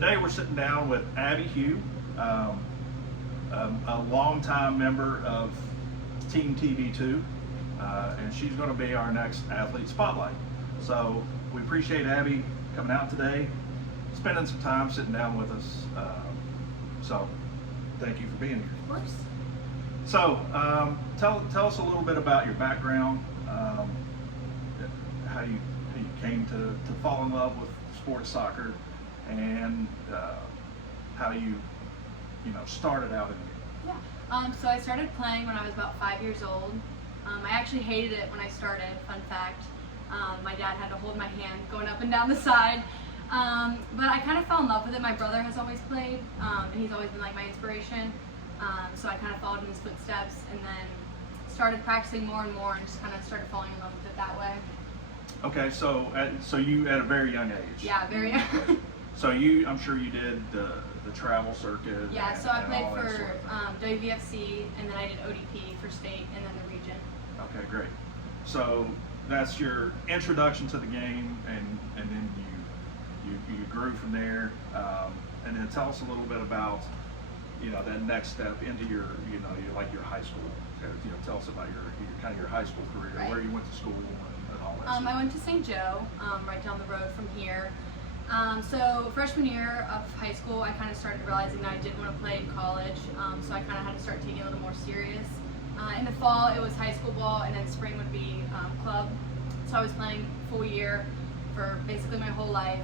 today we're sitting down with Hugh, a longtime member of Team TB2, and she's going to be our next athlete spotlight. So we appreciate Abby coming out today, spending some time sitting down with us. So thank you for being here. Of course. So tell us a little bit about your background, how you came to fall in love with sports soccer, and how you started out in it. Yeah. So I started playing when I was about 5 years old. I actually hated it when I started, fun fact. My dad had to hold my hand going up and down the side. But I kind of fell in love with it. My brother has always played, and he's always been like my inspiration. So I kind of followed in his footsteps and then started practicing more and more and just kind of started falling in love with it that way. Okay, so you at a very young age. Yeah, very young. So I'm sure you did the travel circuit. Yeah, and, so I and played all that for sort of thing. WVFC, and then I did ODP for state and then the region. Okay, great. So that's your introduction to the game, and then you grew from there. And then tell us a little bit about that next step into your your high school. Tell us about your high school career, Right. where you went to school and all that. I went to St. Joe, right down the road from here. So freshman year of high school, I kind of started realizing that I did want to play in college, so I kind of had to start taking it a little more serious. In the fall, it was high school ball, and then spring would be club. So I was playing full year for basically my whole life.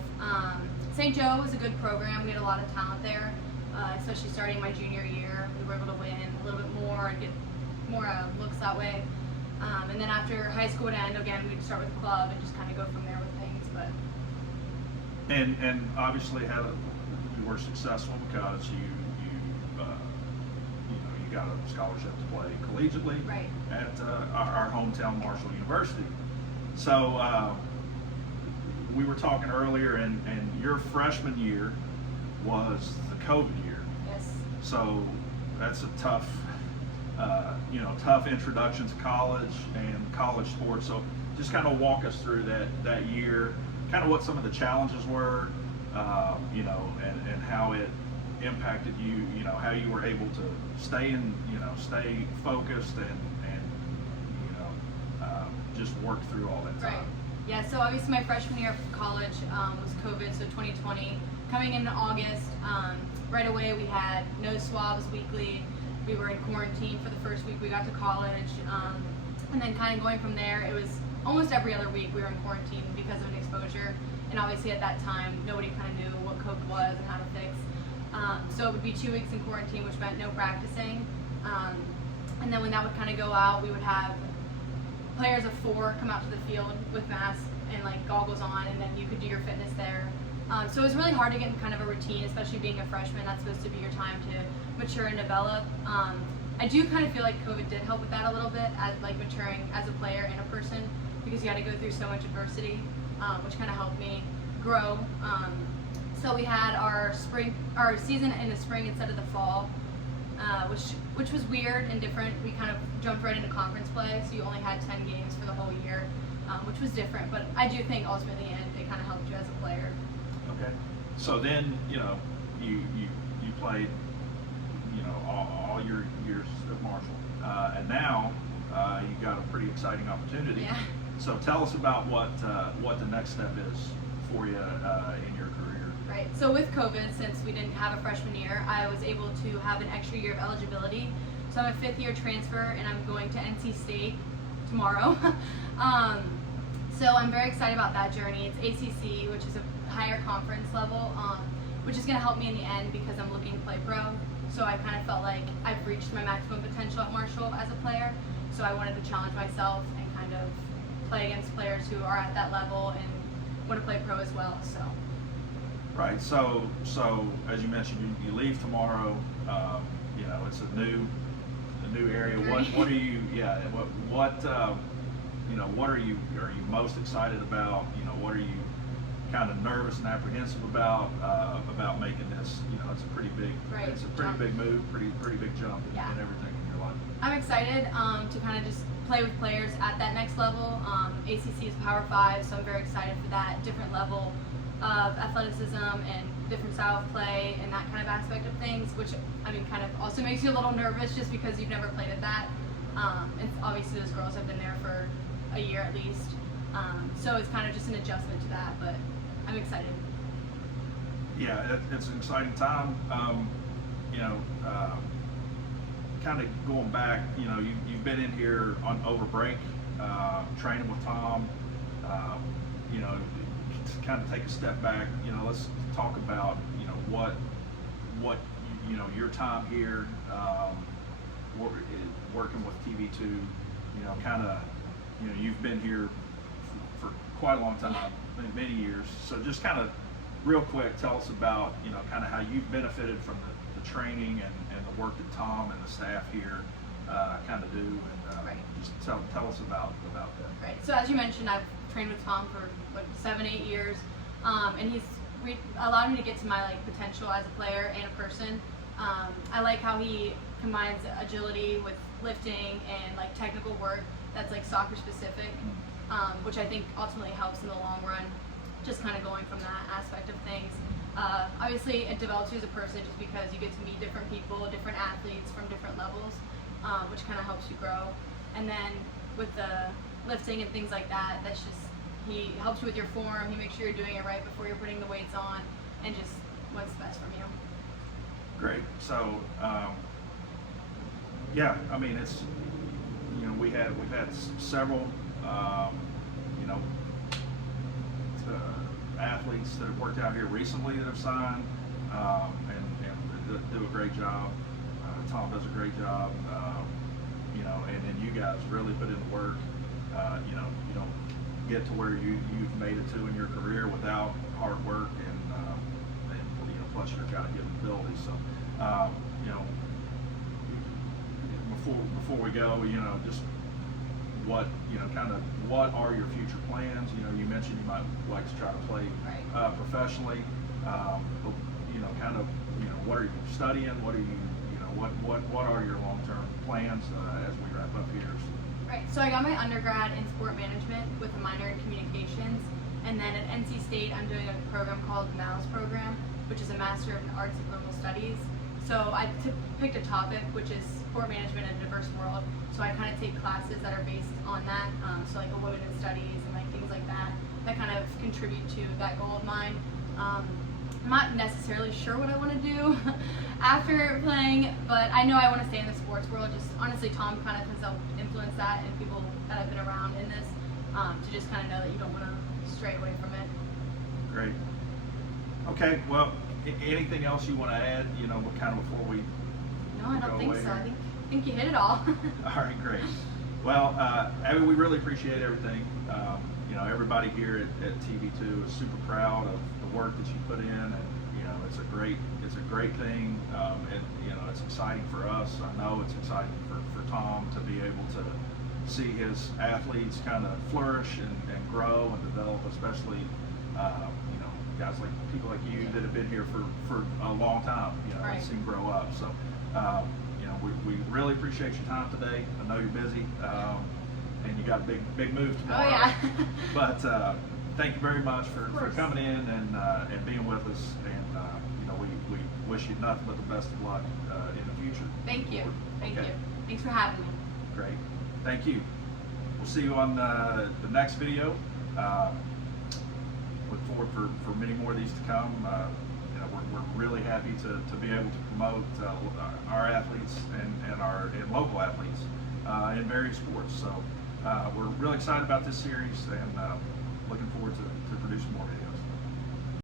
St. Joe was a good program. We had a lot of talent there, especially starting my junior year. We were able to win a little bit more and get more looks that way. And then after high school would end, again, we'd start with the club and just kind of go from there with things. But And obviously you were successful because you got a scholarship to play collegiately Right. at our hometown Marshall University. So we were talking earlier, and your freshman year was the COVID year. yes. So that's a tough introduction to college and college sports. So just kind of walk us through that year, kind of what some of the challenges were, and how it impacted you, how you were able to stay focused and just work through all that time. Right. Yeah, so obviously my freshman year of college was COVID, so 2020. Coming into August, right away we had nose swabs weekly. We were in quarantine for the first week we got to college. And then kind of going from there, it was almost every other week we were in quarantine because of an exposure. And obviously at that time, nobody kind of knew what COVID was and how to fix. So it would be 2 weeks in quarantine, which meant no practicing. And then when that would kind of go out, we would have players of 4 come out to the field with masks and like goggles on, and then you could do your fitness there. So it was really hard to get in kind of a routine, especially being a freshman. That's supposed to be your time to mature and develop. I do kind of feel like COVID did help with that a little bit, as like maturing as a player and a person, because you had to go through so much adversity, which kind of helped me grow. So we had our season in the spring instead of the fall, which was weird and different. We kind of jumped right into conference play, so you only had 10 games for the whole year, which was different. But I do think ultimately it kind of helped you as a player. Okay. So then you played all your years at Marshall, and now you got a pretty exciting opportunity. Yeah. So tell us about what the next step is for you in your career. Right. So with COVID, since we didn't have a freshman year, I was able to have an extra year of eligibility. So I'm a 5th-year transfer, and I'm going to NC State tomorrow. So I'm very excited about that journey. It's ACC, which is a higher conference level, which is going to help me in the end because I'm looking to play pro. So I kind of felt like I've reached my maximum potential at Marshall as a player. So I wanted to challenge myself and kind of play against players who are at that level and want to play pro as well. So. Right. So as you mentioned, you leave tomorrow. It's a new area. What are you? Yeah. What are you most excited about? What are you kind of nervous and apprehensive about making this? It's a pretty big. Right. It's a pretty big move. Pretty big jump in everything in your life. I'm excited to kind of just play with players at that next level. ACC is Power 5, so I'm very excited for that different level of athleticism and different style of play and that kind of aspect of things, which I mean kind of also makes you a little nervous just because you've never played at that. And obviously those girls have been there for a year at least, so it's kind of just an adjustment to that, but I'm excited. Yeah, it's an exciting time. You know, kind of going back, you know, you've been in here over break, training with Tom. You know, to kind of take a step back, you know, let's talk about, you know, what you know, your time here, working with TB2. You know, kind of, you know, you've been here for quite a long time, many years. So just kind of real quick, tell us about, you know, kind of how you've benefited from the training and the work that Tom and the staff here kind of do, and Right. just tell us about that. Right. So as you mentioned, I've trained with Tom for what 7-8 years, and he's allowed me to get to my like potential as a player and a person. I like how he combines agility with lifting and like technical work that's like soccer specific, which I think ultimately helps in the long run. Just kind of going from that aspect of things. Obviously, it develops you as a person just because you get to meet different people, different athletes from different levels, which kind of helps you grow. And then with the lifting and things like that, that's just, he helps you with your form. He makes sure you're doing it right before you're putting the weights on, and just what's best from you. Great. So, yeah, I mean, it's, you know, we've had several, you know, athletes that have worked out here recently that have signed, and do a great job. Tom does a great job, you know, and then you guys really put in the work. You know, you don't get to where you've made it to in your career without hard work and you know, plus your God-given ability. So, you know, before we go, you know, just what, you know, kind of what are your future plans? You know, you mentioned you might like to try to play professionally. But, you know, kind of, you know, what are you studying? What are you know, what are your long-term plans as we wrap up here? Right. So I got my undergrad in sport management with a minor in communications, and then at NC State I'm doing a program called the MALS program, which is a Master of Arts in Global Studies. So I picked a topic, which is sport management in a diverse world. So I kind of take classes that are based on that, so like a women in studies and like things like that, that kind of contribute to that goal of mine. I'm not necessarily sure what I want to do after playing, but I know I want to stay in the sports world. Just honestly, Tom kind of has helped influence that, and people that have been around in this, to just kind of know that you don't want to stray away from it. Great. Okay, well, anything else you want to add, you know, kind of before we No, I don't go think away so. here? I think you hit it all. All right, great. Well, Abby, we really appreciate everything. You know, everybody here at TB2 is super proud of the work that you put in, and you know, it's a great thing, and you know, it's exciting for us. I know it's exciting for Tom to be able to see his athletes kind of flourish and grow and develop, especially you know, guys like people like you that have been here for a long time. You know, Right. and seen grow up. So. You know, we really appreciate your time today. I know you're busy, and you got a big move tomorrow. Oh yeah. But thank you very much for coming in and being with us. And you know, we wish you nothing but the best of luck in the future. Thank you. Thank Okay. you. Thanks for having me. Great. Thank you. We'll see you on the next video. Look forward for many more of these to come. You know, we're really happy to be able to promote our athletes and local athletes in various sports. So we're really excited about this series, and looking forward to producing more videos.